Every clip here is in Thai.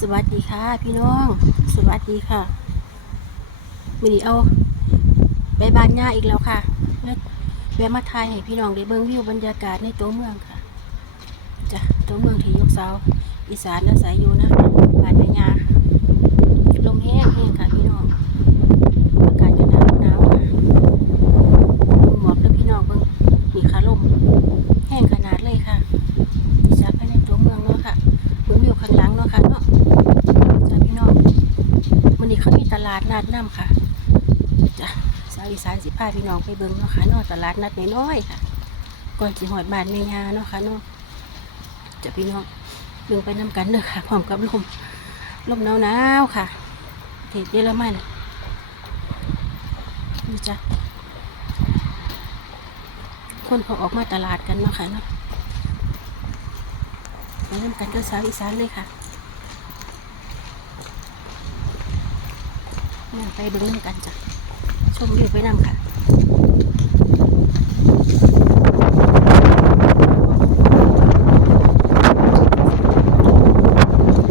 สวัสดีค่ะ พี่น้อง สวัสดีค่ะมินิเอาไปบ้านย่าอีกแล้วค่ะแวะมาทายให้พี่น้องได้เบิ้งวิวบรรยากาศในตัวเมืองค่ะจ้ะตัวเมืองที่ยกเสาอีสานอาศัยอยู่นะบ้านแม่ย่าลมแห้งแห้งค่ะพี่น้องอากาศก็หนาวหนาวค่ะหมอกแล้วพี่น้องเบิ่งนี่ค่ะลมแห้งขนาดเลยค่ะจากภายในตัวเมืองเนาะค่ะ เบิ่งวิวข้างหลังเนาะค่ะเนาะจ้าพี่น้องวันนี้เขามี ตลาดนัดน้ำค่ะจ้ะสาวอีสานสิพาพี่น้องไปเบิ่งเนาะค่ะนาะตลาดนัดน้อยๆค่ะ ก่อนสิหอดบานแม่ยาเนาะค่ะเนาะจะพี่น้องเบิ่งไปน้ำกันเด้อค่ะพร้อมกับลมลมหนาวๆค่ะประเทศเยอรมันนี่จ้ะคนเขาออกมาตลาดกันเนาะค่ะเนาะไปเริ่มกันกับสาวอีสานเลยค่ะ นั่งไปเบิ้งกันจ้ะ ชมอยู่ไปนำค่ะ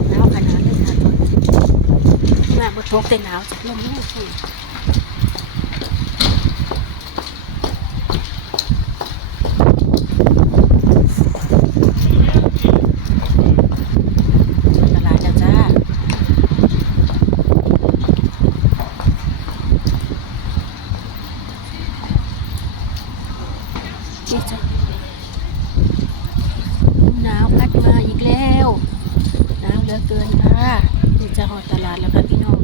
หนาวขนาดนี้ค่ะตอนนี้มาบนทกแต่หนาวจากลมแห้งค่ะตลาดจ้าจ้า จ้ะหนาวพัดมาอีกแล้วหนาวเหลือเกินค่ะนี่จะหอตลาดแล้วค่ะพี่น้อง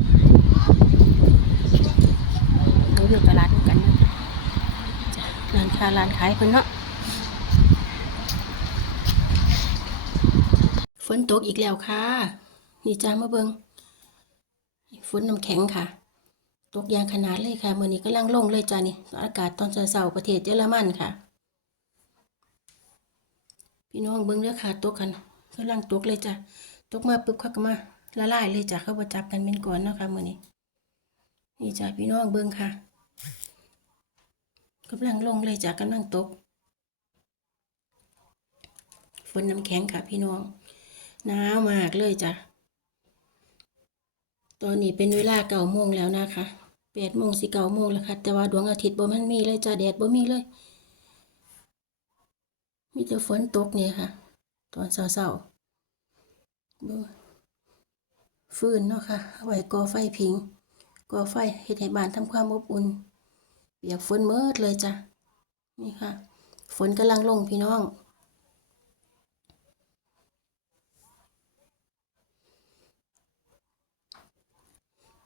เราอยู่ตลาดด้วยกันนะจ้ะร้านค้าร้านขายเพิ่นเนาะฝนตกอีกแล้วค่ะ นี่จ้ามาเบิงฝนน้ำแข็งค่ะตกยางขนาดเลยค่ะเมื่อนี้กำลังลงเลยจ้านี่อากาศตอนเช้าประเทศเยอรมันค่ะ พี่น้องเบิ้งเด้อค่ะตกกันกำลังตกเลยจ้ะตกมาปุ๊บเขาก็มาละลายเลยจ้ะเขาบ่จับกันเป็นก่อนเนาะค่ะมื้อนี้นี่จ้ะพี่น้องเบิ้งค่ะกำลังลงเลยจ้ะกำลังตกฝนน้ำแข็งค่ะพี่น้องหนาวมากเลยจ้ะตอนนี้เป็นเวลาเก้าโมงแล้วนะคะแปดโมงสิเก้าโมงแล้วค่ะ แต่ว่าดวงอาทิตย์บ่มันมีเลยจ้ะแดดบ่มีเลย มีแต่ฝนตกเนี่ยค่ะ ตอนเช้าๆฟืนเนาะค่ะเอาไว้ก่อไฟผิงก่อไฟเฮ็ดให้บ้านทำความอบอุ่นเปียกฝนเมิดเลยจ้ะนี่ค่ะ ฝนกำลังลงพี่น้อง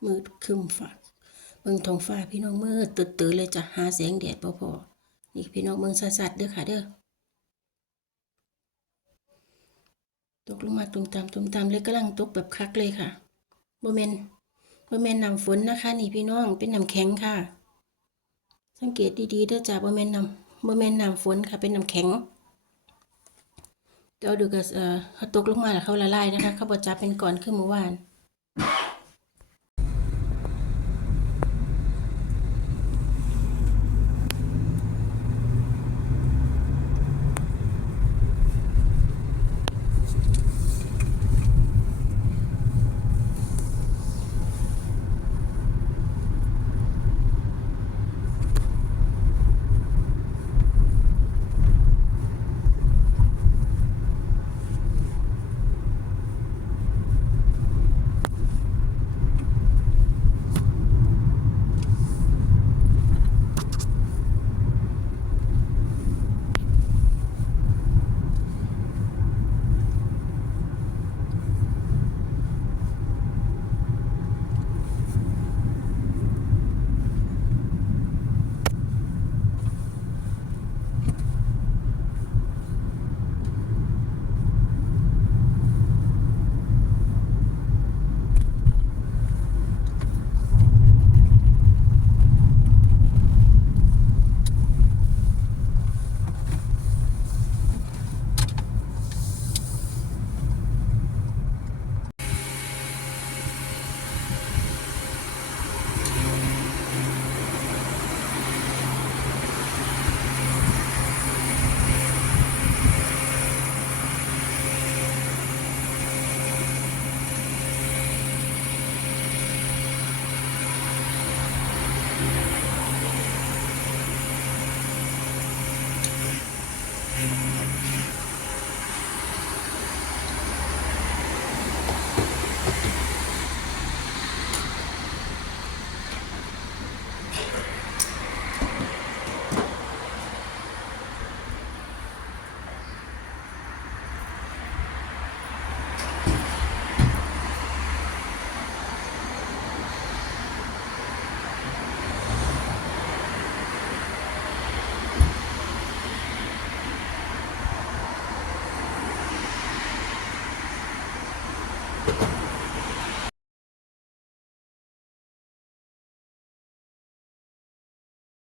มืดคึมฟ้าเบิ่งทองฟ้าพี่น้องมืดตื่นๆเลยจ้ะหาแสงแดดพอๆนี่พี่น้องเบิ่งสัดๆเด้อค่ะเด้อ ตกลงมาตุ่มตามตุ่มตามเลยกำลังตกแบบคักเลยค่ะบเมนบเมนนำฝนนะคะ นี่พี่น้องเป็นน้ำแข็งค่ะ สังเกตดีๆเด้อจ้าบเมนน้ำบ่แมนนำฝนค่ะเป็นน้ำแข็งเดี๋ยวดูกับเอ่อเขาตกลงมาแล้วเขาละลายนะคะเขาบอจับเป็นก่อนขึ้นเมื่อวาน